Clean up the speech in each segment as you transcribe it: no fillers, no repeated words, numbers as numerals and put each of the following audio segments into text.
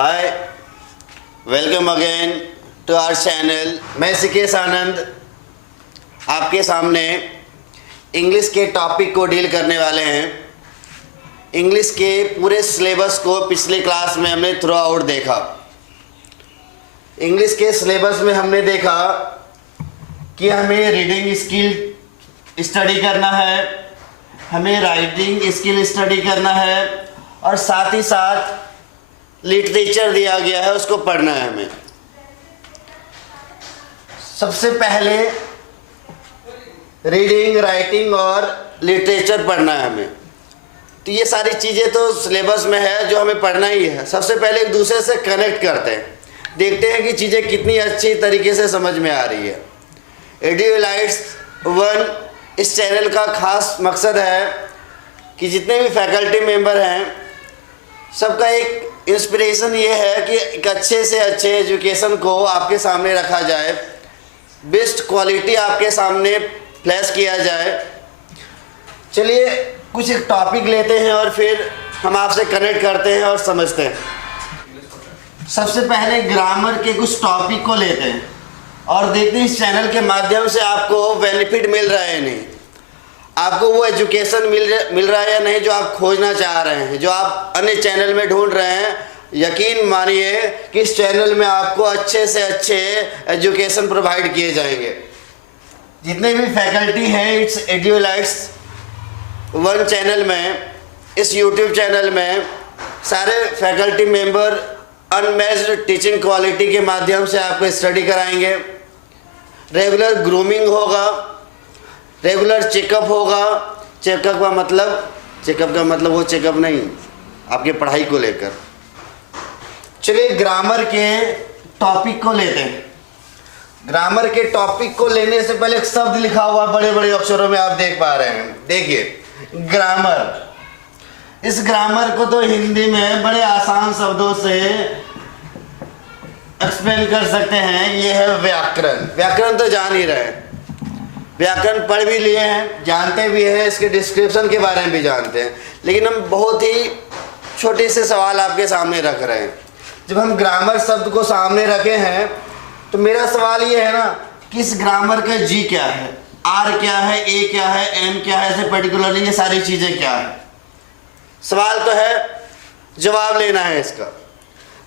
Hi, welcome again to our channel. मैं सिकेश आनंद आपके सामने इंग्लिश के टॉपिक को डील करने वाले हैं। इंग्लिश के पूरे सिलेबस को पिछले क्लास में हमने थ्रू आउट देखा। इंग्लिश के सिलेबस में हमने देखा कि हमें रीडिंग स्किल स्टडी करना है, हमें राइटिंग स्किल स्टडी करना है और साथ ही साथ लिटरेचर दिया गया है उसको पढ़ना है हमें। सबसे पहले रीडिंग, राइटिंग और लिटरेचर पढ़ना है हमें। तो ये सारी चीज़ें तो सिलेबस में है जो हमें पढ़ना ही है। सबसे पहले एक दूसरे से कनेक्ट करते हैं, देखते हैं कि चीज़ें कितनी अच्छी तरीके से समझ में आ रही है। एडुएलाइट्स 1 इस चैनल का खास मकसद है कि जितने भी फैकल्टी मेंबर हैं सबका एक इंस्पिरेशन ये है कि एक अच्छे से अच्छे एजुकेशन को आपके सामने रखा जाए, बेस्ट क्वालिटी आपके सामने फ्लैश किया जाए। चलिए कुछ एक टॉपिक लेते हैं और फिर हम आपसे कनेक्ट करते हैं और समझते हैं। सबसे पहले ग्रामर के कुछ टॉपिक को लेते हैं और देखते हैं इस चैनल के माध्यम से आपको बेनिफिट मिल रहा है नहीं, आपको वो एजुकेशन मिल रहा है या नहीं जो आप खोजना चाह रहे हैं, जो आप अन्य चैनल में ढूंढ रहे हैं। यकीन मानिए कि इस चैनल में आपको अच्छे से अच्छे एजुकेशन प्रोवाइड किए जाएंगे। जितने भी फैकल्टी हैं इट्स एडुएलाइट्स 1 चैनल में, इस यूट्यूब चैनल में सारे faculty member unmatched teaching quality के माध्यम से आपको स्टडी कराएंगे। रेगुलर ग्रूमिंग होगा, रेगुलर चेकअप होगा। चेकअप का मतलब वो चेकअप नहीं, आपकी पढ़ाई को लेकर। चलिए ग्रामर के टॉपिक को लेते हैं। ग्रामर के टॉपिक को लेने से पहले एक शब्द लिखा हुआ बड़े बड़े अक्षरों में आप देख पा रहे हैं। देखिए ग्रामर। इस ग्रामर को तो हिंदी में बड़े आसान शब्दों से एक्सप्लेन कर सकते हैं। ये है व्याकरण। व्याकरण तो जान ही रहे हैं, व्याकरण पढ़ भी लिए हैं, जानते भी हैं, इसके डिस्क्रिप्शन के बारे में भी जानते हैं। लेकिन हम बहुत ही छोटे से सवाल आपके सामने रख रहे हैं। जब हम ग्रामर शब्द को सामने रखे हैं तो मेरा सवाल ये है ना कि इस ग्रामर का जी क्या है, आर क्या है, ए क्या है, एम क्या है, ऐसे पर्टिकुलरली ये सारी चीज़ें क्या है। सवाल तो है, जवाब लेना है इसका।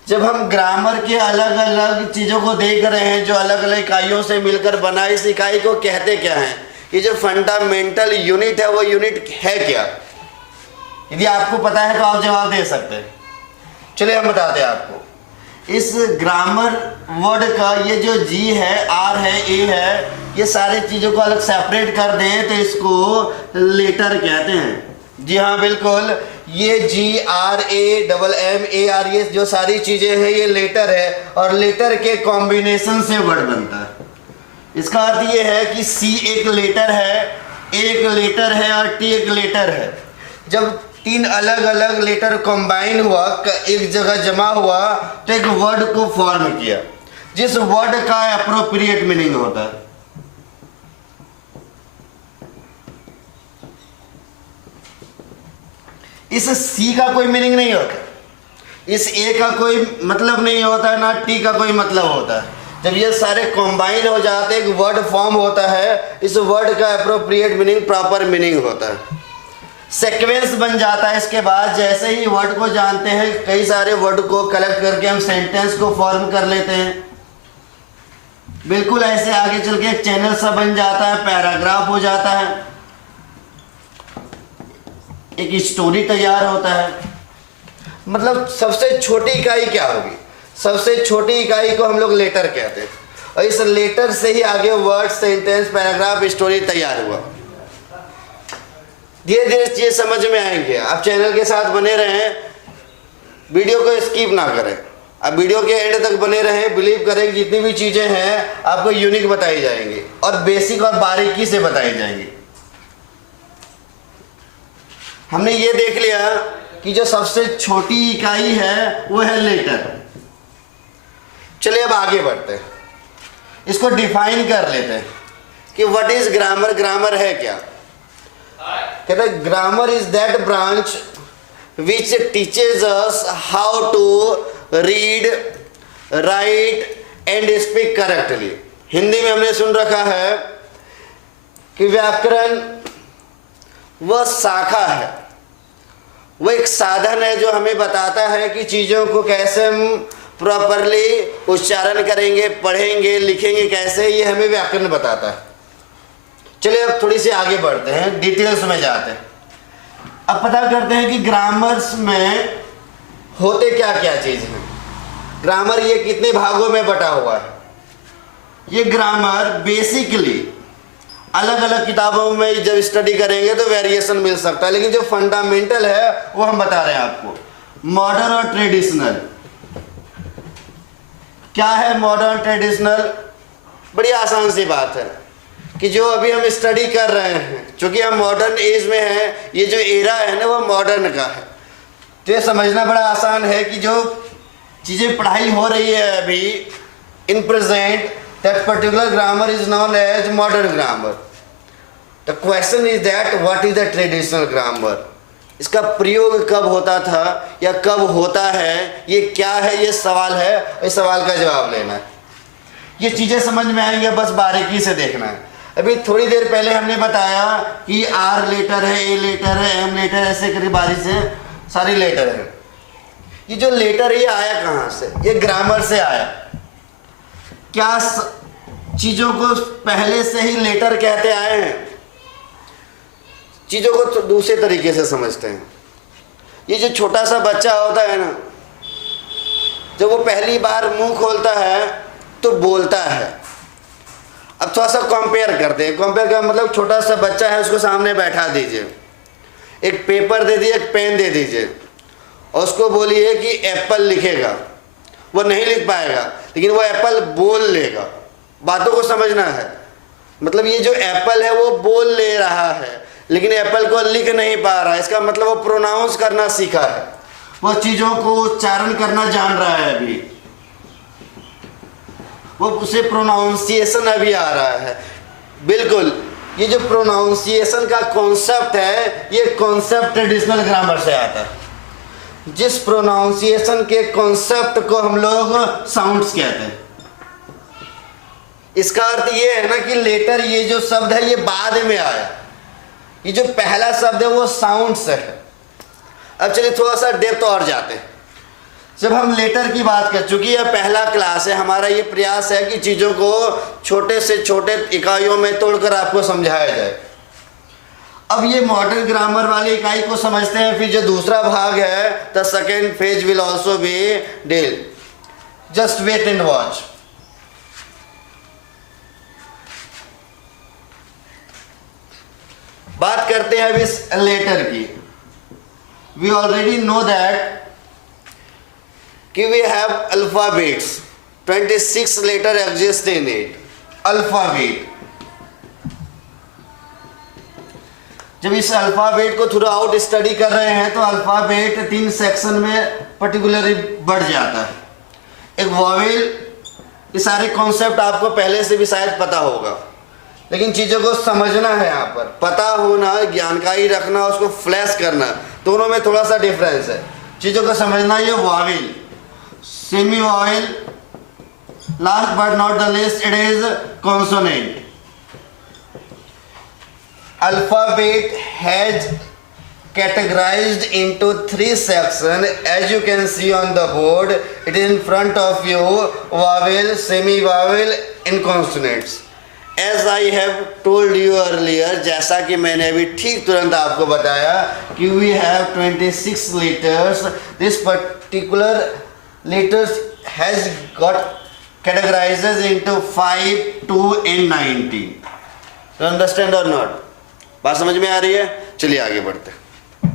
जब हम ग्रामर के अलग अलग चीज़ों को देख रहे हैं जो अलग अलग इकाइयों से मिलकर बना, इस इकाई को कहते क्या हैं, ये जो फंडामेंटल यूनिट है वो यूनिट है क्या। यदि आपको पता है तो आप जवाब दे सकते हैं। चलिए हम बताते हैं आपको। इस ग्रामर वर्ड का ये जो जी है, आर है, ए है, ये सारे चीज़ों को अलग सेपरेट कर दें तो इसको लेटर कहते हैं। जी हाँ बिल्कुल, ये G R A double M A R, ये जो सारी चीज़ें हैं ये लेटर है और लेटर के कॉम्बिनेशन से वर्ड बनता है। इसका अर्थ ये है कि सी एक लेटर है और टी एक लेटर है। जब 3 अलग अलग लेटर कंबाइन हुआ, एक जगह जमा हुआ तो एक वर्ड को फॉर्म किया, जिस वर्ड का एप्रोप्रिएट मीनिंग होता है। इस सी का कोई मीनिंग नहीं होता, इस ए का कोई मतलब नहीं होता है, ना टी का कोई मतलब होता है। जब ये सारे कंबाइन हो जाते एक वर्ड फॉर्म होता है, इस वर्ड का एप्रोप्रिएट मीनिंग प्रॉपर मीनिंग होता है। सीक्वेंस बन जाता है। इसके बाद जैसे ही वर्ड को जानते हैं, कई सारे वर्ड को कलेक्ट करके हम सेंटेंस को फॉर्म कर लेते हैं। बिल्कुल ऐसे आगे चल के एक चैनल सा बन जाता है, पैराग्राफ हो जाता है, एक स्टोरी तैयार होता है। मतलब सबसे छोटी इकाई क्या होगी, सबसे छोटी इकाई को हम लोग लेटर कहते हैं और इस लेटर से ही आगे वर्ड, सेंटेंस, पैराग्राफ, स्टोरी तैयार हुआ। धीरे धीरे चीज़ समझ में आएंगे। आप चैनल के साथ बने रहें, वीडियो को स्किप ना करें, आप वीडियो के एंड तक बने रहें। बिलीव करें कि जितनी भी चीज़ें हैं आपको यूनिक बताई जाएंगी और बेसिक और बारीकी से बताई जाएंगी। हमने ये देख लिया कि जो सबसे छोटी इकाई है वो है लेटर। चलिए अब आगे बढ़ते हैं, इसको डिफाइन कर लेते हैं कि व्हाट इज ग्रामर। ग्रामर है क्या? कहते हैं grammar is that branch which teaches us how to read, right and speak correctly. Hindi में हमने सुन रखा है कि व्याकरण वह शाखा है, वो एक साधन है जो हमें बताता है कि चीज़ों को कैसे हम प्रॉपरली उच्चारण करेंगे, पढ़ेंगे, लिखेंगे कैसे, ये हमें व्याकरण बताता है। चलिए अब थोड़ी सी आगे बढ़ते हैं, डिटेल्स में जाते हैं। अब पता करते हैं कि ग्रामर्स में होते क्या क्या चीज़ हैं। ग्रामर ये कितने भागों में बटा हुआ है। ये ग्रामर बेसिकली अलग अलग किताबों में जब स्टडी करेंगे तो वेरिएशन मिल सकता है, लेकिन जो फंडामेंटल है वो हम बता रहे हैं आपको। मॉडर्न और ट्रेडिशनल क्या है? मॉडर्न ट्रेडिशनल बड़ी आसान सी बात है कि जो अभी हम स्टडी कर रहे हैं, चूंकि हम मॉडर्न एज में हैं, ये जो एरा है ना वो मॉडर्न का है, तो ये समझना बड़ा आसान है कि जो चीज़ें पढ़ाई हो रही है अभी in present, that particular grammar is known as modern grammar. The question is that what is the traditional grammar. इसका प्रयोग कब होता था या कब होता है, ये क्या है, ये सवाल है, इस सवाल का जवाब लेना है। ये चीज़ें समझ में आएंगे, बस बारीकी से देखना है। अभी थोड़ी देर पहले हमने बताया कि आर लेटर है, ए लेटर है, एम लेटर है, ऐसे करीब बारी से सारी लेटर है। ये जो लेटर है ये आया कहाँ से? ये ग्रामर से आया। क्या चीज़ों को पहले से ही लेटर कहते आए हैं? चीज़ों को तो दूसरे तरीके से समझते हैं। ये जो छोटा सा बच्चा होता है ना, जब वो पहली बार मुंह खोलता है तो बोलता है। अब थोड़ा सा कंपेयर करते हैं। कंपेयर का मतलब छोटा सा बच्चा है, उसको सामने बैठा दीजिए, एक पेपर दे दीजिए, एक पेन दे दीजिए और उसको बोलिए कि एप्पल लिखेगा। वो नहीं लिख पाएगा, लेकिन वो एप्पल बोल लेगा। बातों को समझना है। मतलब ये जो एप्पल है वो बोल ले रहा है, लेकिन एप्पल को लिख नहीं पा रहा है। इसका मतलब वो प्रोनाउंस करना सीखा है, वो चीज़ों को उच्चारण करना जान रहा है। अभी वो उसे प्रोनाउंसिएशन अभी आ रहा है। बिल्कुल, ये जो प्रोनाउंसिएशन का कॉन्सेप्ट है, ये कॉन्सेप्ट ट्रेडिशनल ग्रामर से आता है। जिस प्रोनाउंसिएशन के कॉन्सेप्ट को हम लोग साउंड्स कहते हैं। इसका अर्थ ये है ना कि लेटर, ये जो शब्द है ये बाद में आया। ये जो पहला शब्द है वो साउंड्स है। अब चलिए थोड़ा सा डेप्थ और जाते हैं। जब हम लेटर की बात कर, चूंकि यह पहला क्लास है, हमारा ये प्रयास है कि चीज़ों को छोटे से छोटे इकाइयों में तोड़कर आपको समझाया जाए। अब ये मॉडर्न ग्रामर वाली इकाई को समझते हैं, फिर जो दूसरा भाग है, the second phase will also be deal. Just wait and watch. बात करते हैं अब इस लेटर की। वी ऑलरेडी नो दैट कि we have alphabets, 26 letter exist in it. Alphabet, जब इस अल्फाबेट को थ्रू आउट स्टडी कर रहे हैं तो अल्फाबेट 3 सेक्शन में पर्टिकुलरली बढ़ जाता है। एक वॉवेल, ये सारे कॉन्सेप्ट आपको पहले से भी शायद पता होगा, लेकिन चीज़ों को समझना है। यहाँ पर पता होना, जानकारी रखना, उसको फ्लैश करना, दोनों में थोड़ा सा डिफरेंस है। चीज़ों को समझना। ये vowel, semi vowel, last but not the least it is consonant. Alphabet has categorized into 3 sections, as you can see on the board. It is in front of you: vowel, semi-vowel and consonants. As I have told you earlier, जैसा कि मैंने अभी ठीक तुरंत आपको बताया कि we have 26 letters. This particular letters has got categorized into 5, 2 and 19. You understand or not? बात समझ में आ रही है? चलिए आगे बढ़ते हैं।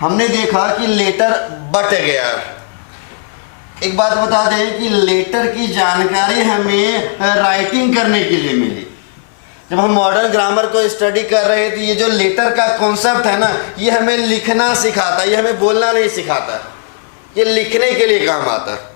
हमने देखा कि लेटर बट गया। एक बात बता दें कि लेटर की जानकारी हमें राइटिंग करने के लिए मिली। जब हम मॉडर्न ग्रामर को स्टडी कर रहे थे, ये जो लेटर का कॉन्सेप्ट है ना, ये हमें लिखना सिखाता, ये हमें बोलना नहीं सिखाता, ये लिखने के लिए काम आता है।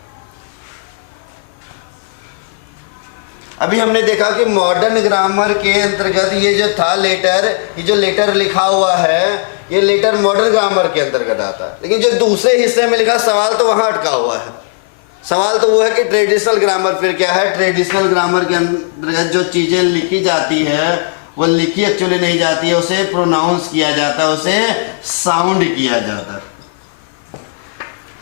अभी हमने देखा कि मॉडर्न ग्रामर के अंतर्गत ये जो था लेटर, ये जो लेटर लिखा हुआ है, ये लेटर मॉडर्न ग्रामर के अंतर्गत आता है। लेकिन जो दूसरे हिस्से में लिखा सवाल तो वहाँ अटका हुआ है। सवाल तो वो है कि ट्रेडिशनल ग्रामर फिर क्या है। ट्रेडिशनल ग्रामर के अंतर्गत जो चीज़ें लिखी जाती है वो लिखी एक्चुअली नहीं जाती है, उसे प्रोनाउंस किया जाता है, उसे साउंड किया जाता है।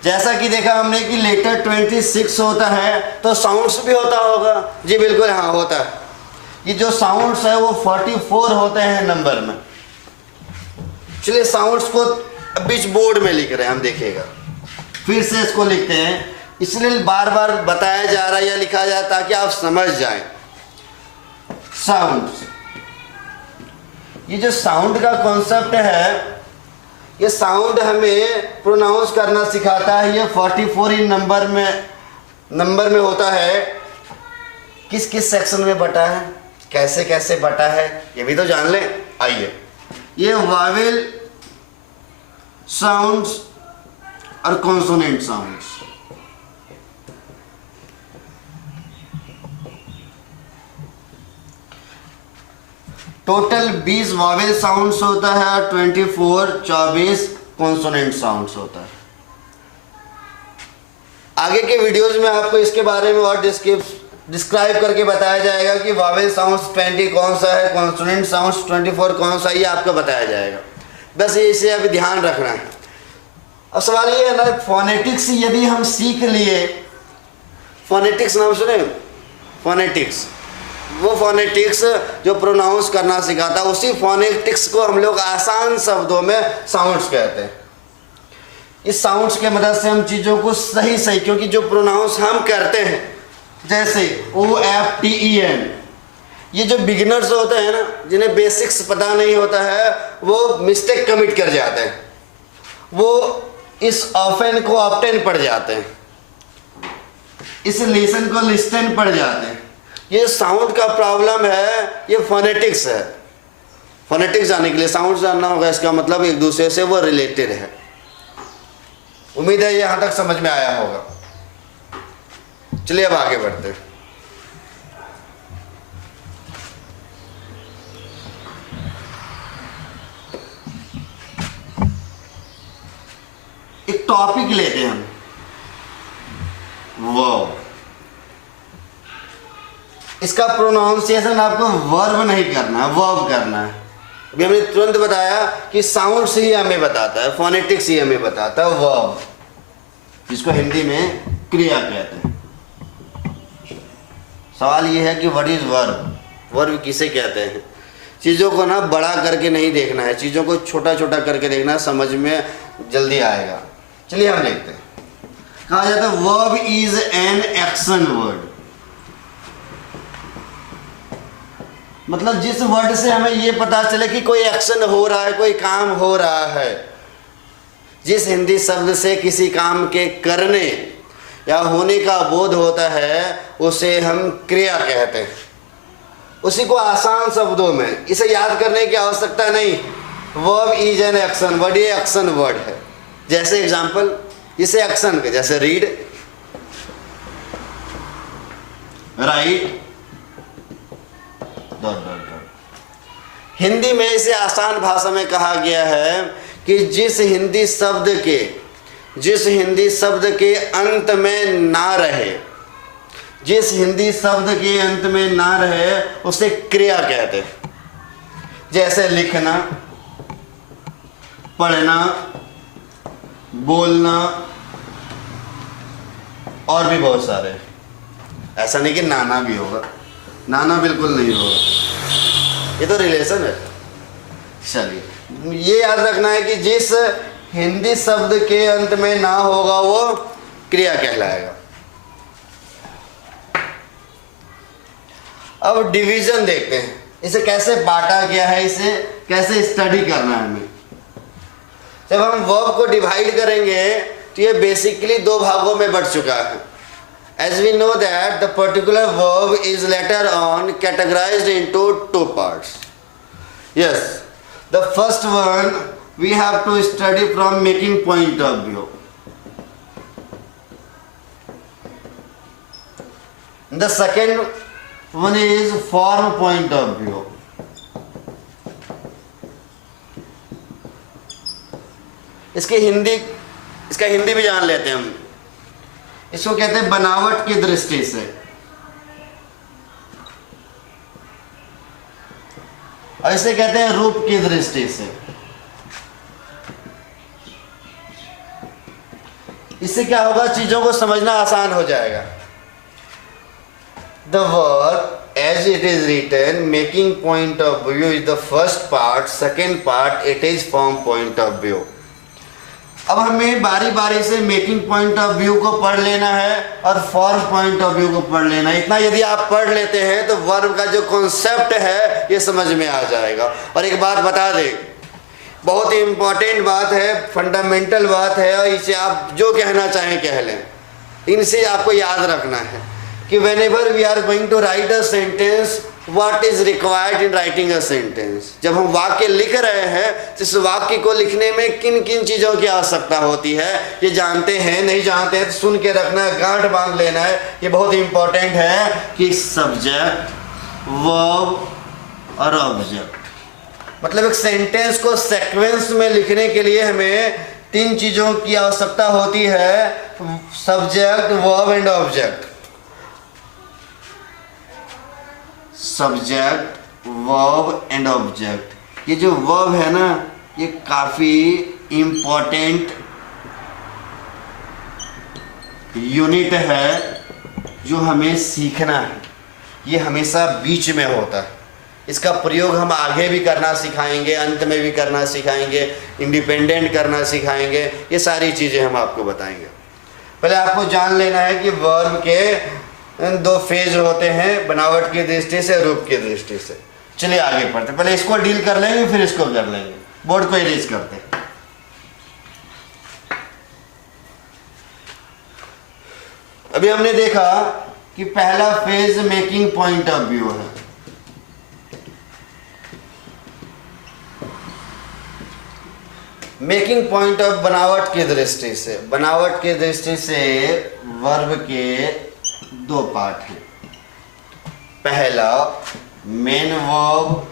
जैसा कि देखा हमने कि लेटर 26 होता है तो साउंड्स भी होता होगा। जी बिल्कुल हाँ होता है। ये जो साउंड्स है वो 44 होते हैं नंबर में। चलिए साउंड्स को बीच बोर्ड में लिख रहे हैं हम, देखिएगा फिर से इसको लिखते हैं, इसलिए बार बार बताया जा रहा है या लिखा जा रहा है ताकि आप समझ जाएं। साउंड्स, ये जो साउंड का कॉन्सेप्ट है, ये साउंड हमें प्रोनाउंस करना सिखाता है। ये 44 इन नंबर में होता है। किस किस सेक्शन में बटा है, कैसे कैसे बटा है, ये भी तो जान लें। आइए, ये वावेल साउंड्स और consonant sounds. Total 20 Wavell sounds होता है और 24 कॉन्सोनेंट साउंड्स होता है। आगे के वीडियोस में आपको इसके बारे में और डिस्क्राइब करके बताया जाएगा कि वावेल साउंड्स 20 कौन सा है, कॉन्सोनेंट साउंड्स 24 कौन सा है, ये आपको बताया जाएगा। बस ये इसे अभी ध्यान रखना है। अब सवाल ये है ना, फोनेटिक्स यदि हम सीख लिए, फोनेटिक्स नाम सुने, फोनेटिक्स, वो फोनेटिक्स जो प्रोनाउंस करना सिखाता है, उसी फोनेटिक्स को हम लोग आसान शब्दों में साउंड्स कहते हैं। इस साउंड्स के मदद से हम चीज़ों को सही, क्योंकि जो प्रोनाउंस हम करते हैं जैसे OFTEN, ये जो बिगिनर्स होते हैं ना, जिन्हें बेसिक्स पता नहीं होता है, वो मिस्टेक कमिट कर जाते हैं, वो इस ऑफेन को ऑप्टेन पढ़ जाते हैं, इस लेसन को लिस्टन पढ़ जाते हैं। ये साउंड का प्रॉब्लम है, ये फोनेटिक्स है। फोनेटिक्स जानने के लिए साउंड जानना होगा, इसका मतलब एक दूसरे से वो रिलेटेड है। उम्मीद है यहाँ तक समझ में आया होगा। चलिए अब आगे बढ़ते हैं। एक टॉपिक लेते हैं हम, वर्ब। इसका प्रोनाउंसिएशन आपको वर्ब नहीं करना है, वर्ब करना है। अभी हमने तुरंत बताया कि साउंड से ही हमें बताता है, फोनेटिक्स ही हमें बताता है वर्ब, जिसको हिंदी में क्रिया कहते हैं। सवाल ये है कि व्हाट इज वर्ब, वर्ब किसे कहते हैं। चीज़ों को ना बड़ा करके नहीं देखना है, चीज़ों को छोटा छोटा करके देखना है, समझ में जल्दी आएगा। चलिए हम देखते हैं। कहा जाता है verb is an action word, मतलब जिस वर्ड से हमें ये पता चले कि कोई एक्शन हो रहा है, कोई काम हो रहा है। जिस हिंदी शब्द से किसी काम के करने या होने का बोध होता है, उसे हम क्रिया कहते हैं। उसी को आसान शब्दों में, इसे याद करने की आवश्यकता नहीं। Verb is an action word, ये एक्शन वर्ड है। जैसे एग्जाम्पल, इसे एक्शन के जैसे read, right, dot dot dot. Hindi में इसे आसान भाषा में कहा गया है कि जिस हिंदी शब्द के अंत में ना रहे, जिस हिंदी शब्द के अंत में ना रहे उसे क्रिया कहते हैं। जैसे लिखना, पढ़ना, बोलना और भी बहुत सारे। ऐसा नहीं कि नाना भी होगा, नाना बिल्कुल नहीं होगा, ये तो रिलेशन है। चलिए ये याद रखना है कि जिस हिंदी शब्द के अंत में ना होगा वो क्रिया कहलाएगा। अब डिवीजन देखते हैं, इसे कैसे बांटा गया है, इसे कैसे स्टडी करना है हमें। जब हम वर्ब को डिवाइड करेंगे तो ये बेसिकली दो भागों में बढ़ चुका है। As we know that the particular verb is later on categorized into two parts. Yes, the first one we have to study from making point of view. The second one is form point of view. इसका हिंदी भी जान लेते हैं हम। इसको कहते हैं बनावट की दृष्टि से, और इसे कहते हैं रूप की दृष्टि से। इससे क्या होगा, चीजों को समझना आसान हो जाएगा। The verb as it is written, making point of view is the first part, second part it is from point of view। अब हमें बारी बारी से मेकिंग पॉइंट ऑफ व्यू को पढ़ लेना है और फॉर्म पॉइंट ऑफ व्यू को पढ़ लेना है। इतना यदि आप पढ़ लेते हैं तो वर्ब का जो कॉन्सेप्ट है ये समझ में आ जाएगा। और एक बात बता दें, बहुत ही इंपॉर्टेंट बात है, फंडामेंटल बात है, और इसे आप जो कहना चाहें कह लें। इनसे आपको याद रखना है कि whenever we are going to write a sentence, what is required in writing a sentence। जब हम वाक्य लिख रहे हैं तो इस वाक्य को लिखने में किन किन चीज़ों की आवश्यकता होती है ये जानते हैं, नहीं जानते हैं तो सुन के रखना है, गांठ बांध लेना है। ये बहुत इंपॉर्टेंट है कि सब्जेक्ट, वर्ब और ऑब्जेक्ट, मतलब एक सेंटेंस को सीक्वेंस में लिखने के लिए हमें 3 चीज़ों की आवश्यकता होती है, subject, verb and object. Subject, verb and object. ये जो वर्ब है ना, ये काफ़ी इम्पोर्टेंट यूनिट है जो हमें सीखना है। ये हमेशा बीच में होता है। इसका प्रयोग हम आगे भी करना सिखाएंगे, अंत में भी करना सिखाएंगे, इंडिपेंडेंट करना सिखाएंगे। ये सारी चीज़ें हम आपको बताएंगे। पहले आपको जान लेना है कि वर्ब के 2 फेज होते हैं, बनावट की दृष्टि से, रूप की दृष्टि से। चलिए आगे पढ़ते, पहले इसको डील कर लेंगे फिर इसको कर लेंगे। बोर्ड को इरेज करते हैं। अभी हमने देखा कि पहला phase making point of view है। मेकिंग पॉइंट ऑफ बनावट की दृष्टि से, बनावट की दृष्टि से वर्ब के 2 पार्ट हैं। पहला मेन वर्ब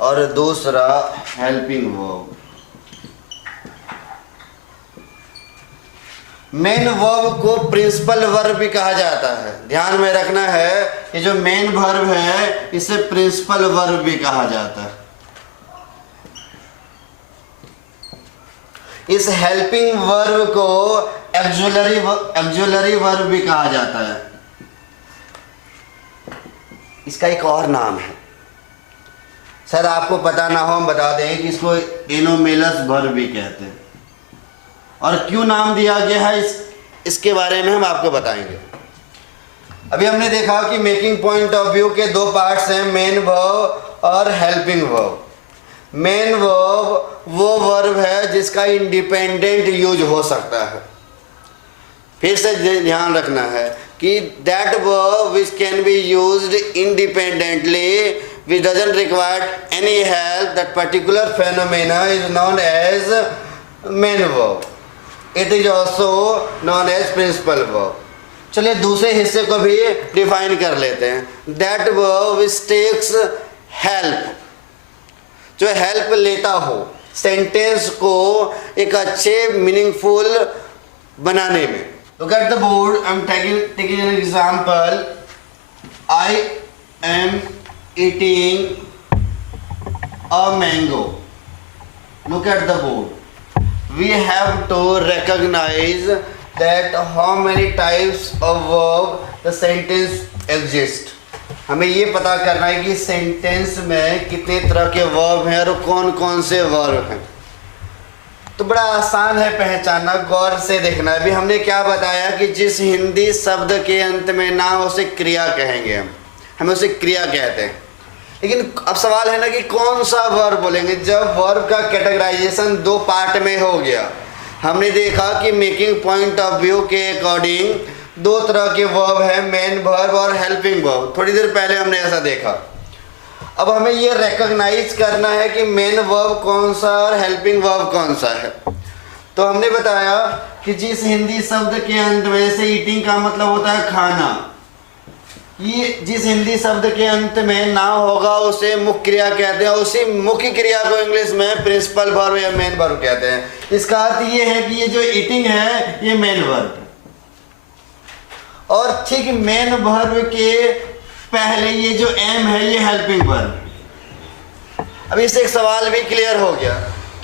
और दूसरा हेल्पिंग वर्ब। मेन वर्ब को प्रिंसिपल वर्ब भी कहा जाता है। ध्यान में रखना है, ये जो मेन वर्ब है इसे प्रिंसिपल वर्ब भी कहा जाता है। इस हेल्पिंग वर्ब को एक्जुलरी वर्ब भी कहा जाता है। इसका एक और नाम है, सर आपको पता ना हो हम बता दें कि इसको एनोमेलस वर्ब भी कहते हैं। और क्यों नाम दिया गया है इसके बारे में हम आपको बताएंगे। अभी हमने देखा कि मेकिंग पॉइंट ऑफ व्यू के 2 पार्ट्स हैं, मेन वर्ब और हेल्पिंग वर्ब। मेन वर्ब वो वर्ब है जिसका इंडिपेंडेंट यूज हो सकता है। फिर से ध्यान रखना है कि that verb which can be used independently which doesn't require any help, that particular phenomena is known as main verb. It is also known as principal verb. चलिए दूसरे हिस्से को भी डिफाइन कर लेते हैं। That verb which takes help, जो help लेता हो सेंटेंस को एक अच्छे मीनिंगफुल बनाने में। Look at the board. I'm taking an example. I am eating a mango. Look at the board. We have to recognize that how many types of verb the sentence exists. हमें ये पता करना है कि sentence में कितने तरह के वर्ब हैं और कौन कौन से वर्ब हैं। तो बड़ा आसान है पहचानना, गौर से देखना। अभी हमने क्या बताया कि जिस हिंदी शब्द के अंत में ना उसे क्रिया कहेंगे, हम उसे क्रिया कहते हैं। लेकिन अब सवाल है ना कि कौन सा वर्ब बोलेंगे। जब वर्ब का कैटेगराइजेशन 2 पार्ट में हो गया, हमने देखा कि मेकिंग पॉइंट ऑफ व्यू के अकॉर्डिंग 2 तरह के वर्ब है, मेन वर्ब और हेल्पिंग वर्ब। थोड़ी देर पहले हमने ऐसा देखा। अब हमें ये रिकॉग्नाइज करना है कि मेन वर्ब कौन सा और हेल्पिंग वर्ब कौन सा है। तो हमने बताया कि जिस हिंदी शब्द के अंत में से ईटिंग का मतलब होता है खाना, ये जिस हिंदी शब्द के अंत में ना होगा उसे मुख्य क्रिया कहते हैं, उसी मुख्य क्रिया को इंग्लिश में प्रिंसिपल वर्ब या मेन वर्ब कहते हैं। इसका अर्थ ये है कि ये जो ईटिंग है ये मेन वर्ब, और ठीक मेन वर्ब के पहले ये जो एम है ये हेल्पिंग वर्ब। अब इससे एक सवाल भी क्लियर हो गया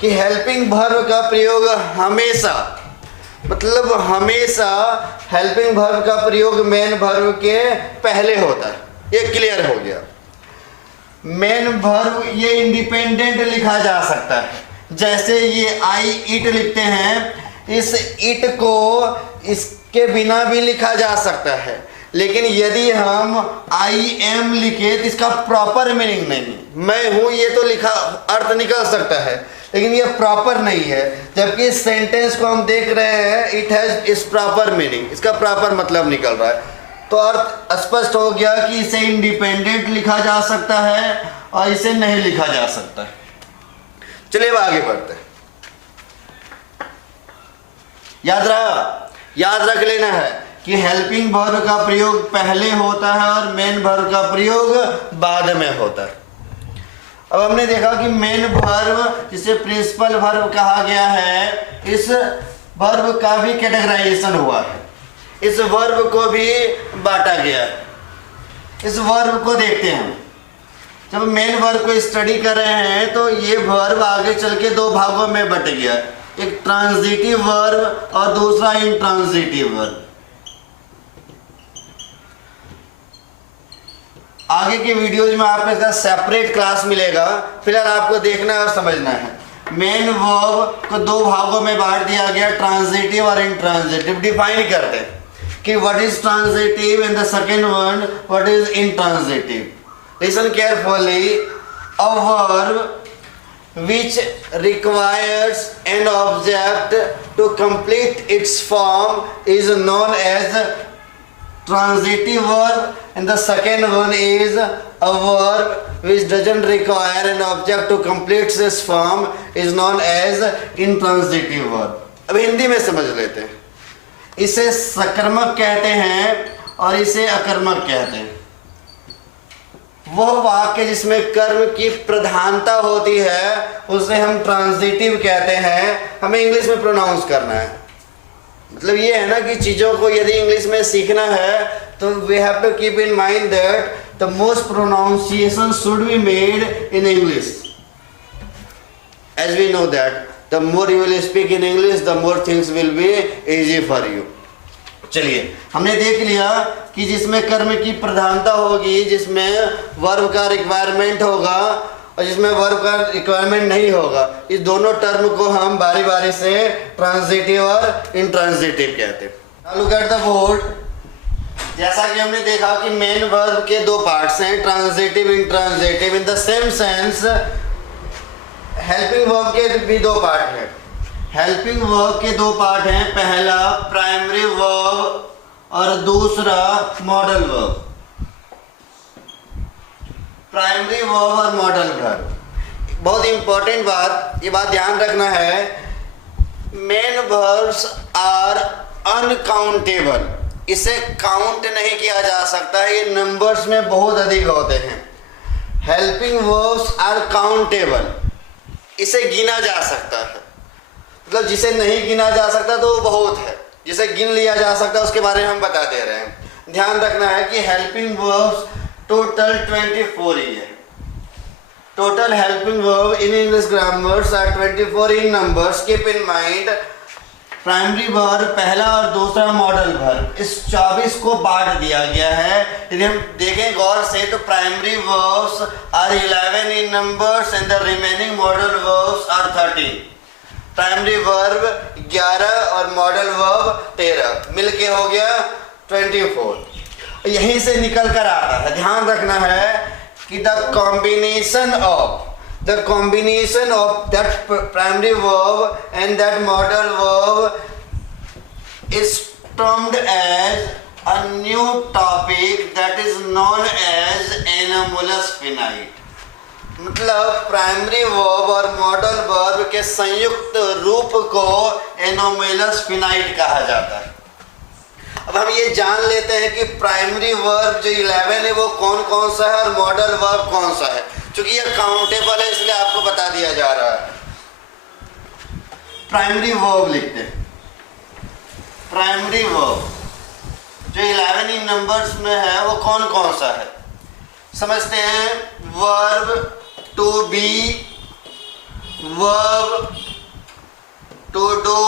कि हेल्पिंग वर्ब का प्रयोग हमेशा, मतलब हमेशा हेल्पिंग वर्ब का प्रयोग मेन वर्ब के पहले होता है, ये क्लियर हो गया। मेन वर्ब ये इंडिपेंडेंट लिखा जा सकता है, जैसे ये आई इट लिखते हैं, इस इट को इसके बिना भी लिखा जा सकता है, लेकिन यदि हम आई एम लिखे तो इसका प्रॉपर मीनिंग नहीं, मैं हूं ये तो लिखा अर्थ निकल सकता है, लेकिन ये प्रॉपर नहीं है। जबकि इस सेंटेंस को हम देख रहे हैं, इट हैज इस प्रॉपर मीनिंग, इसका प्रॉपर मतलब निकल रहा है, तो अर्थ स्पष्ट हो गया कि इसे इंडिपेंडेंट लिखा जा सकता है और इसे नहीं लिखा जा सकता है। चलिए अब आगे बढ़ते हैं। याद रख लेना है कि हेल्पिंग वर्ब का प्रयोग पहले होता है और मेन वर्ब का प्रयोग बाद में होता है। अब हमने देखा कि मेन वर्ब जिसे प्रिंसिपल वर्ब कहा गया है, इस वर्ब का भी कैटेगराइजेशन हुआ है, इस वर्ब को भी बांटा गया है। इस वर्ब को देखते हैं, जब मेन वर्ब को स्टडी कर रहे हैं तो ये वर्ब आगे चल के दो भागों में बट गया, एक ट्रांजिटिव वर्ब और दूसरा इंट्रांजिटिव वर्ब। आगे के वीडियोज में आपको इसका सेपरेट क्लास मिलेगा, फिलहाल आपको देखना है और समझना है। मेन वर्ब को दो भागों में बांट दिया गया, ट्रांजिटिव और इंट्रांजिटिव। डिफाइन करते हैं कि what is transitive and the second one what is intransitive. Listen carefully, a verb which requires an object to complete its form is known as transitive verb, and the second one is a verb which doesn't require an object to complete its form is known as intransitive verb. अब हिंदी में समझ लेते हैं। इसे सकर्मक कहते हैं और इसे अकर्मक कहते हैं। वह वाक्य जिसमें कर्म की प्रधानता होती है उसे हम ट्रांजिटिव कहते हैं। हमें इंग्लिश में प्रोनाउंस करना है, मतलब ये है ना कि चीज़ों को यदि इंग्लिश में सीखना है तो we have to keep in mind that the most pronunciation should be made in English. As we know that the more you will speak in English the more things will be easy for you. चलिए, हमने देख लिया कि जिसमें कर्म की प्रधानता होगी, जिसमें वर्ब का रिक्वायरमेंट होगा और जिसमें वर्ब का रिक्वायरमेंट नहीं होगा, इस दोनों टर्म को हम बारी बारी से ट्रांजिटिव और इंट्रांजिटिव कहते हैं। Now look at the board. जैसा कि हमने देखा कि मेन वर्ब के दो पार्ट्स हैं, transitive intransitive. In the same sense helping verb के भी दो पार्ट हैं। हेल्पिंग वर्ब के दो पार्ट हैं, पहला प्राइमरी वर्ब और दूसरा मॉडल वर्ब। प्राइमरी वर्ब और मॉडल वर्ब, बहुत इंपॉर्टेंट बात, ये बात ध्यान रखना है, मेन वर्ब्स आर अनकाउंटेबल। इसे काउंट नहीं किया जा सकता है, ये नंबर्स में बहुत अधिक होते हैं। हेल्पिंग वर्ब्स आर काउंटेबल, इसे गिना जा सकता है, मतलब जिसे नहीं गिना जा सकता तो वो बहुत है, जिसे गिन लिया जा सकता है उसके बारे में हम बता दे रहे हैं। ध्यान रखना है कि हेल्पिंग वर्ब्स टोटल 24 ही है। Total helping verb in English grammars are 24 in numbers. Keep in mind, primary verb पहला और दूसरा मॉडल वर्ब, इस 24 को बांट दिया गया है। यदि हम देखें गौर से तो primary verbs are 11 in numbers and the remaining modal verbs are 13। Primary verb 11 और मॉडल वर्ब 13, मिलके हो गया 24। यहीं से निकल कर आता है। ध्यान रखना है कि the combination of that primary verb and that modal verb is termed as a new topic that is known as anomalous finite. मतलब प्राइमरी वर्ब और मॉडल वर्ब के संयुक्त रूप को एनोमलस फिनाइट कहा जाता है। अब हम ये जान लेते हैं कि प्राइमरी वर्ब जो 11 है वो कौन कौन सा है और मॉडल वर्ब कौन सा है। क्योंकि ये काउंटेबल है इसलिए आपको बता दिया जा रहा है। प्राइमरी वर्ब लिखते हैं। प्राइमरी वर्ब जो 11 इन नंबर्स में है वो कौन कौन सा है समझते हैं। Verb to be, verb to do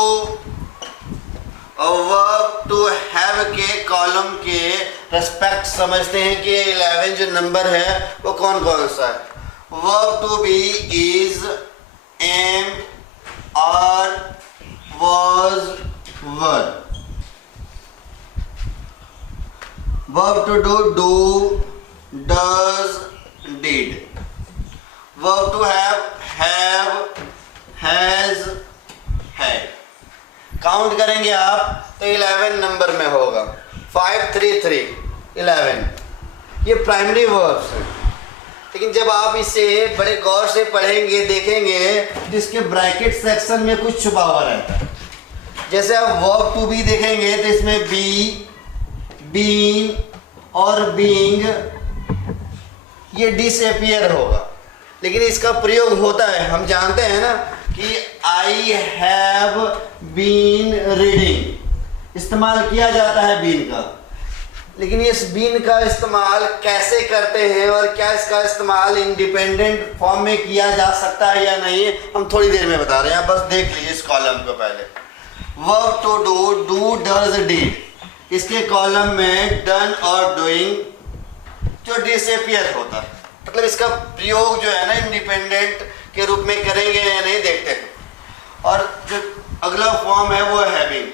और वर्ब टू हैव के कॉलम के रेस्पेक्ट समझते हैं कि 11 जो नंबर है वो कौन कौन सा है। Verb to be is, am, are, was, were. Verb to do, does, did. Verb to have, has, had. Count करेंगे आप तो 11 नंबर में होगा। 5, 3, 3, 11। ये प्राइमरी वर्ब्स हैं। लेकिन जब आप इसे बड़े गौर से पढ़ेंगे देखेंगे तो इसके ब्रैकेट सेक्शन में कुछ छुपा हुआ रहता है। जैसे आप वर्ब टू बी देखेंगे तो इसमें बी, बीइंग और बीइंग ये डिसअपियर होगा, लेकिन इसका प्रयोग होता है। हम जानते हैं ना कि आई हैव बीन रीडिंग, इस्तेमाल किया जाता है बीन का। लेकिन इस बीन का इस्तेमाल कैसे करते हैं और क्या इसका इस्तेमाल इंडिपेंडेंट फॉर्म में किया जा सकता है या नहीं, हम थोड़ी देर में बता रहे हैं। बस देख लीजिए इस कॉलम को पहले। Verb to do, does, did. इसके कॉलम में डन और डूइंग जो डिसअपियर होता है, मतलब इसका प्रयोग जो है ना इंडिपेंडेंट के रूप में करेंगे या नहीं देखते हैं। और जो अगला फॉर्म है वो है हैविंग।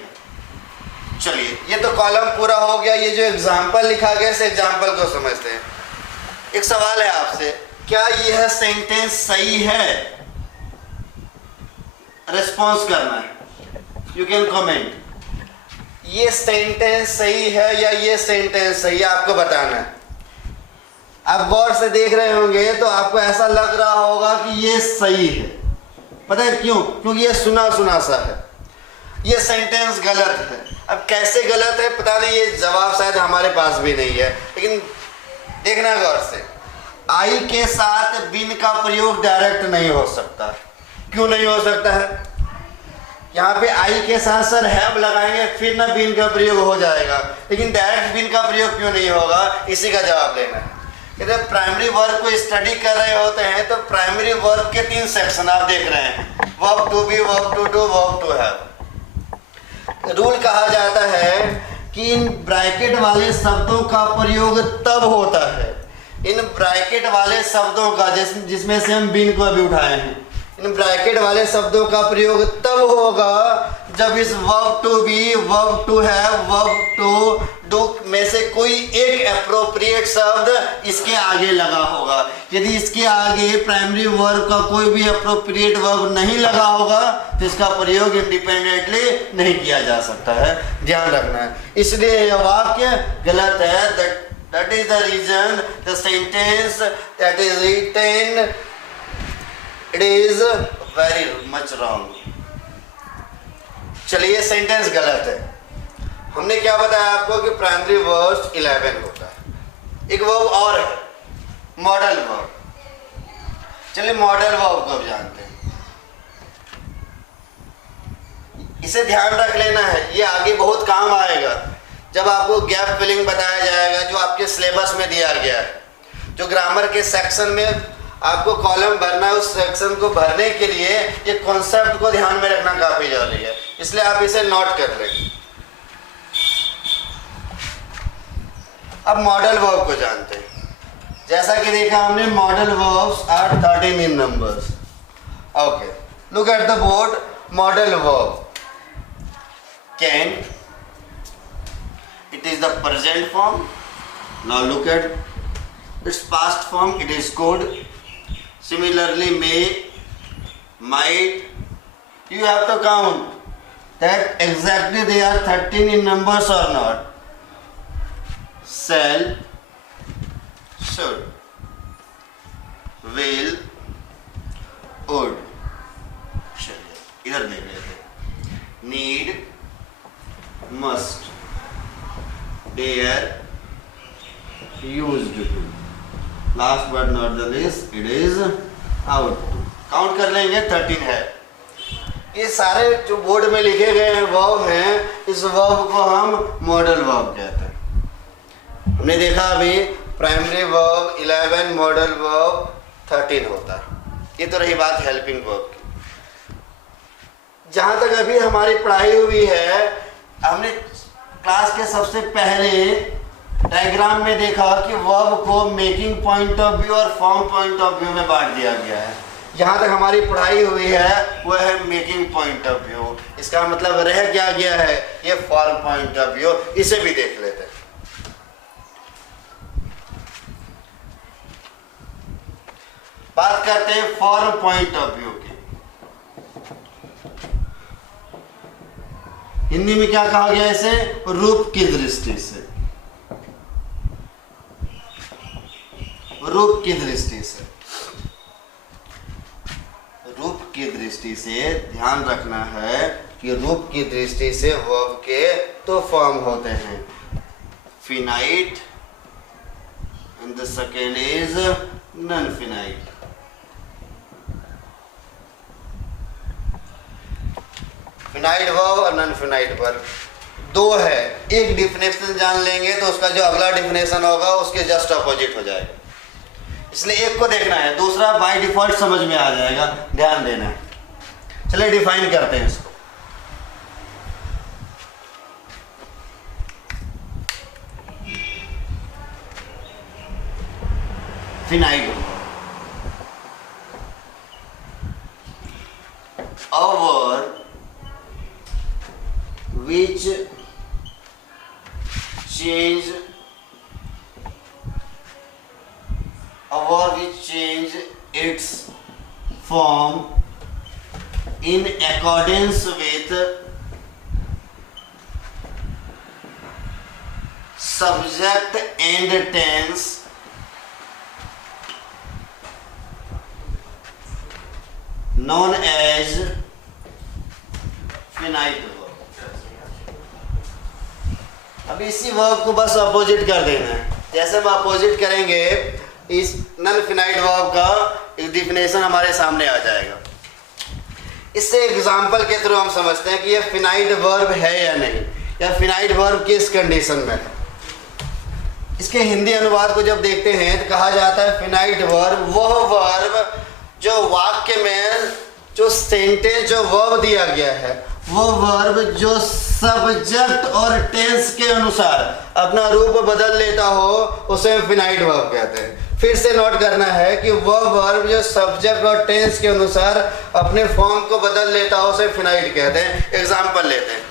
चलिए ये तो कॉलम पूरा हो गया। ये जो एग्जाम्पल लिखा गया इस एग्जाम्पल को समझते हैं। एक सवाल है आपसे, क्या यह सेंटेंस सही है? रिस्पॉन्स करना है। You can comment. ये सेंटेंस सही है या ये सेंटेंस सही है आपको बताना है। आप गौर से देख रहे होंगे तो आपको ऐसा लग रहा होगा कि ये सही है। पता है क्यों? क्योंकि ये सुना सुना सा है। ये सेंटेंस गलत है। अब कैसे गलत है पता नहीं, ये जवाब शायद हमारे पास भी नहीं है। लेकिन देखना गौर से, आई के साथ बिन का प्रयोग डायरेक्ट नहीं हो सकता। क्यों नहीं हो सकता है? यहाँ पे आई के साथ सर हैव लगाएंगे फिर ना बिन का प्रयोग हो जाएगा, लेकिन डायरेक्ट बिन का प्रयोग क्यों नहीं होगा, इसी का जवाब देना है। जब प्राइमरी वर्ब को स्टडी कर रहे होते हैं तो प्राइमरी वर्ब के 3 सेक्शन आप देख रहे हैं। Verb to be, verb to do, verb to have. Rule कहा जाता है कि इन ब्रैकेट वाले शब्दों का प्रयोग तब होता है, इन ब्रैकेट वाले शब्दों का जिसमें से हम बिन को अभी उठाए हैं, इन ब्रैकेट वाले शब्दों का प्रयोग तब होगा जब इस verb to be, verb to have, verb to do में से कोई एक एप्रोप्रिएट शब्द इसके आगे लगा होगा। यदि इसके आगे प्राइमरी वर्ब का कोई भी एप्रोप्रिएट वर्ब नहीं लगा होगा तो इसका प्रयोग इंडिपेंडेंटली नहीं किया जा सकता है। ध्यान रखना है। इसलिए यह वाक्य गलत है। That is the reason the sentence that is written it is very much wrong। चलिए सेंटेंस गलत है। हमने क्या बताया आपको कि प्राइमरी वर्ब 11 होता है। एक वर्ब और है मॉडल वर्ब। चलिए मॉडल वर्ब को अब जानते हैं। इसे ध्यान रख लेना है, ये आगे बहुत काम आएगा जब आपको गैप फिलिंग बताया जाएगा जो आपके सिलेबस में दिया गया है। जो ग्रामर के सेक्शन में आपको कॉलम भरना है, उस सेक्शन को भरने के लिए ये कॉन्सेप्ट को ध्यान में रखना काफी जरूरी है, इसलिए आप इसे नोट कर लें। अब मॉडल वर्ब को जानते हैं। जैसा कि देखा हमने, modal verbs are 13 in numbers. Okay, look at the board. Modal verb can, it is the present form. Now look at its past form, it is could. Similarly may, might. You have to count that exactly they are 13 in numbers or not. Shall, should, will, would. चलिए इधर देख लेते हैं। Need, must, dare, used to, last but not the least it is ought to. Count कर लेंगे 13 है। ये सारे जो बोर्ड में लिखे गए हैं वर्ब हैं, इस वर्ब को हम मॉडल वर्ब कहते हैं। हमने देखा अभी प्राइमरी वर्ब 11, मॉडल वर्ब 13 होता है। ये तो रही बात हेल्पिंग वर्ब की। जहाँ तक अभी हमारी पढ़ाई हुई है, हमने क्लास के सबसे पहले डायग्राम में देखा कि वर्ब को मेकिंग पॉइंट ऑफ व्यू और फॉर्म पॉइंट ऑफ व्यू में बांट दिया गया है। जहाँ तक हमारी पढ़ाई हुई है वो है मेकिंग पॉइंट ऑफ व्यू। इसका मतलब रह क्या गया है, ये फॉर्म पॉइंट ऑफ व्यू। इसे भी देख लेते हैं। बात करते हैं फॉर्म पॉइंट ऑफ व्यू की। हिंदी में क्या कहा गया इसे, रूप की दृष्टि से। रूप की दृष्टि से, रूप की दृष्टि से ध्यान रखना है कि रूप की दृष्टि से वर्ब के तो फॉर्म होते हैं, finite and the second is non finite. Finite verb और नॉन फिनाइट वर्ब दो है। एक डिफिनेशन जान लेंगे तो उसका जो अगला डिफिनेशन होगा उसके जस्ट अपोजिट हो जाएगा, इसलिए एक को देखना है, दूसरा बाय डिफॉल्ट समझ में आ जाएगा, ध्यान देना है। चलिए डिफाइन करते हैं इसको। Finite a verb which change its form in accordance with subject and tense known as finite verb। अब इसी वर्ब को बस अपोजिट कर देना है। जैसे हम अपोजिट करेंगे इस नॉन फिनाइट वर्ब का एक डिफिनेशन हमारे सामने आ जाएगा। इससे एग्जांपल के थ्रू हम समझते हैं कि ये फिनाइट वर्ब है या नहीं, या फिनाइट वर्ब किस कंडीशन में है। इसके हिंदी अनुवाद को जब देखते हैं तो कहा जाता है फिनाइट वर्ब वह वर्ब जो वाक्य में जो सेंटेंस जो वर्ब दिया गया है वो वर्ब जो सब्जेक्ट और टेंस के अनुसार अपना रूप बदल लेता हो उसे फिनाइट वर्ब कहते हैं। फिर से नोट करना है कि वह वर्ब जो सब्जेक्ट और टेंस के अनुसार अपने फॉर्म को बदल लेता हो उसे फिनाइट कहते हैं। एग्जांपल लेते हैं।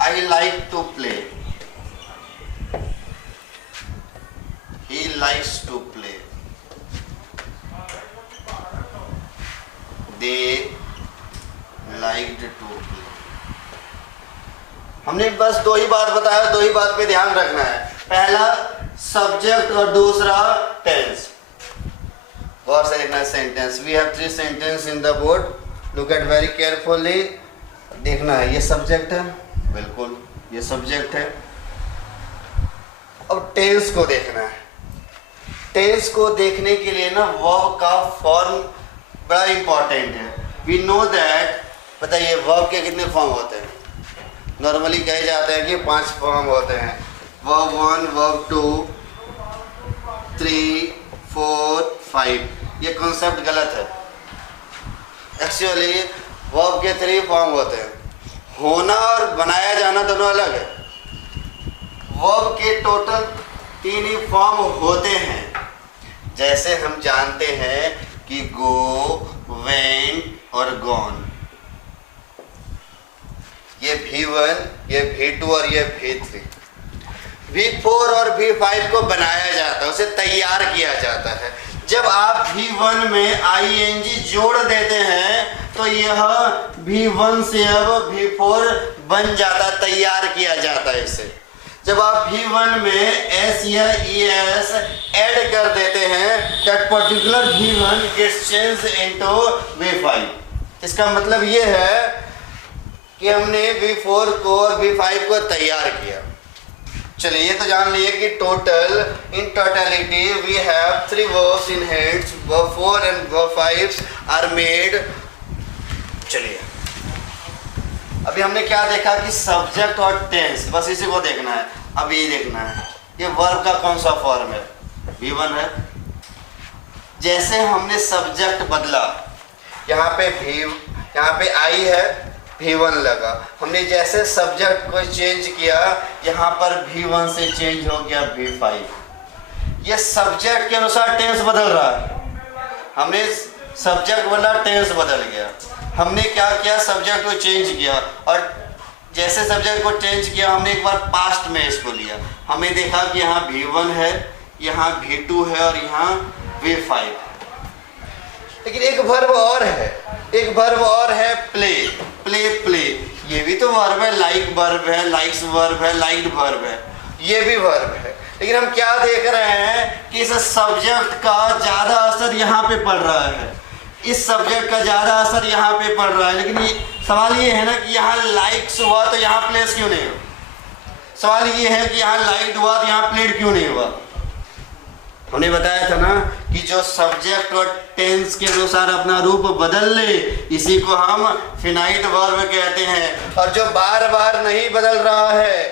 I like to play. He likes to play. They liked to play. हमने बस दो ही बात बताया, दो ही बात पे ध्यान रखना है। पहला सब्जेक्ट और दूसरा टेंस। गौर से देखना है sentence. We have 3 sentence in the board. Look at very carefully. देखना है ये सब्जेक्ट है, बिल्कुल ये सब्जेक्ट है। अब टेंस को देखना है। टेंस को देखने के लिए ना वर्ब का फॉर्म बड़ा इंपॉर्टेंट है। वी नो दैट, बताइए वर्ब के कितने फॉर्म होते हैं? नॉर्मली कहे जाते हैं कि 5 फॉर्म होते हैं। Verb 1, verb 2, 3, 4, 5। ये कॉन्सेप्ट गलत है। एक्चुअली वर्ब के 3 फॉर्म होते हैं। होना और बनाया जाना दोनों अलग है। वर्ब के टोटल 3 ही फॉर्म होते हैं। जैसे हम जानते हैं कि गो, वेंट और गॉन। ये V1, ये V2 और ये V3। V4 और V5 को बनाया जाता है, उसे तैयार किया जाता है। जब आप V1 में ing जोड़ देते हैं तो यह V1 से अब V4 बन जाता, तैयार किया जाता है इसे। जब आप V1 में S या ES ऐड कर देते हैं, that particular V1 gets changed into V5। इसका मतलब ये है कि हमने V4 को और V5 को तैयार किया। चलिए ये तो जान लिए कि in totality we have 3 verbs in hands, verb 4 and verb 5 are made। चलिए अभी हमने क्या देखा कि सब्जेक्ट और टेंस, बस इसी को देखना है। अब ये देखना है ये वर्ब का कौन सा फॉर्म है, V1 है। जैसे हमने सब्जेक्ट बदला, यहाँ पे I है, V1 लगा। हमने जैसे सब्जेक्ट को चेंज किया, यहाँ पर V1 से चेंज हो गया V5। ये सब्जेक्ट के अनुसार टेंस बदल रहा है। हमने सब्जेक्ट बदला, टेंस बदल गया। हमने क्या किया, सब्जेक्ट को चेंज किया, और जैसे सब्जेक्ट को चेंज किया हमने एक बार पास्ट में इसको लिया। हमें देखा कि यहाँ V1 है, यहाँ V2 है और यहाँ V5। लेकिन एक वर्ब और है, प्ले। ये भी तो वर्ब है, लाइक वर्ब है, लाइक्स वर्ब है, लाइक्ड वर्ब है, ये भी वर्ब है। लेकिन हम क्या देख रहे हैं कि इस सब्जेक्ट का ज्यादा असर यहाँ पे पड़ रहा है, इस सब्जेक्ट का ज्यादा असर यहाँ पे पड़ रहा है। लेकिन ये सवाल ये है ना कि यहाँ लाइक्स हुआ तो यहाँ प्लेस क्यों नहीं हुआ। सवाल ये है कि यहाँ लाइक्ड हुआ तो यहाँ प्लेड क्यों नहीं हुआ। हमने बताया था ना कि जो सब्जेक्ट और टेंस के अनुसार अपना रूप बदल ले, इसी को हम फिनाइट वर्ब कहते हैं। और जो बार बार नहीं बदल रहा है,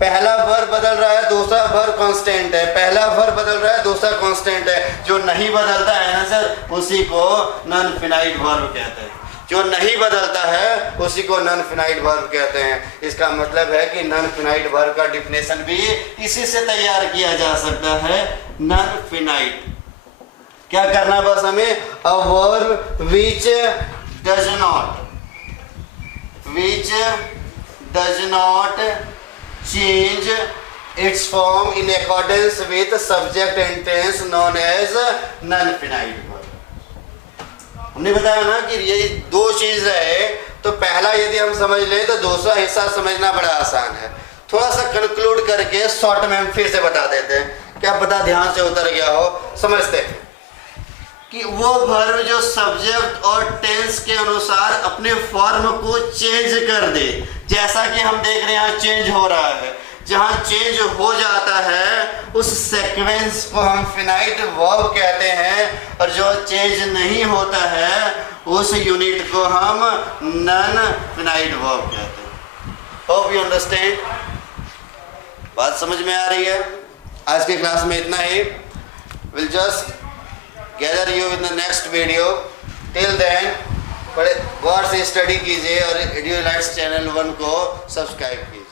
पहला वर्ब बदल रहा है, दूसरा वर्ब कांस्टेंट है, पहला वर्ब बदल रहा है, दूसरा कांस्टेंट है, जो नहीं बदलता है ना सर, उसी को नॉन फिनाइट वर्ब कहते हैं। जो नहीं बदलता है उसी को नॉन फिनाइट वर्ब कहते हैं। इसका मतलब है कि नॉन फिनाइट वर्ब का डिफिनेशन भी इसी से तैयार किया जा सकता है, नॉन फिनाइट। क्या करना बस हमें, a verb which does not change its form in accordance with subject and tense known as non-finite verb। हमने बताया ना कि ये दो चीज रहे, तो पहला यदि हम समझ लें तो दूसरा हिस्सा समझना बड़ा आसान है। थोड़ा सा कंक्लूड करके शॉर्ट में हम फिर से बता देते हैं, क्या पता ध्यान से उतर गया हो। समझते हैं कि वो वर्ब जो सब्जेक्ट और टेंस के अनुसार अपने फॉर्म को चेंज कर दे, जैसा कि हम देख रहे हैं यहाँ चेंज हो रहा है। जहां चेंज हो जाता है उस सीक्वेंस को हम फिनाइट वर्ब कहते हैं, और जो चेंज नहीं होता है उस यूनिट को हम नॉन फिनाइट वर्ब कहते हैं। होप यू अंडरस्टैंड, बात समझ में आ रही है। आज के क्लास में इतना ही। Will just gather you in the next video. Till then बड़े गौर से स्टडी कीजिए और एडुलाइट्स चैनल 1 को सब्सक्राइब कीजिए।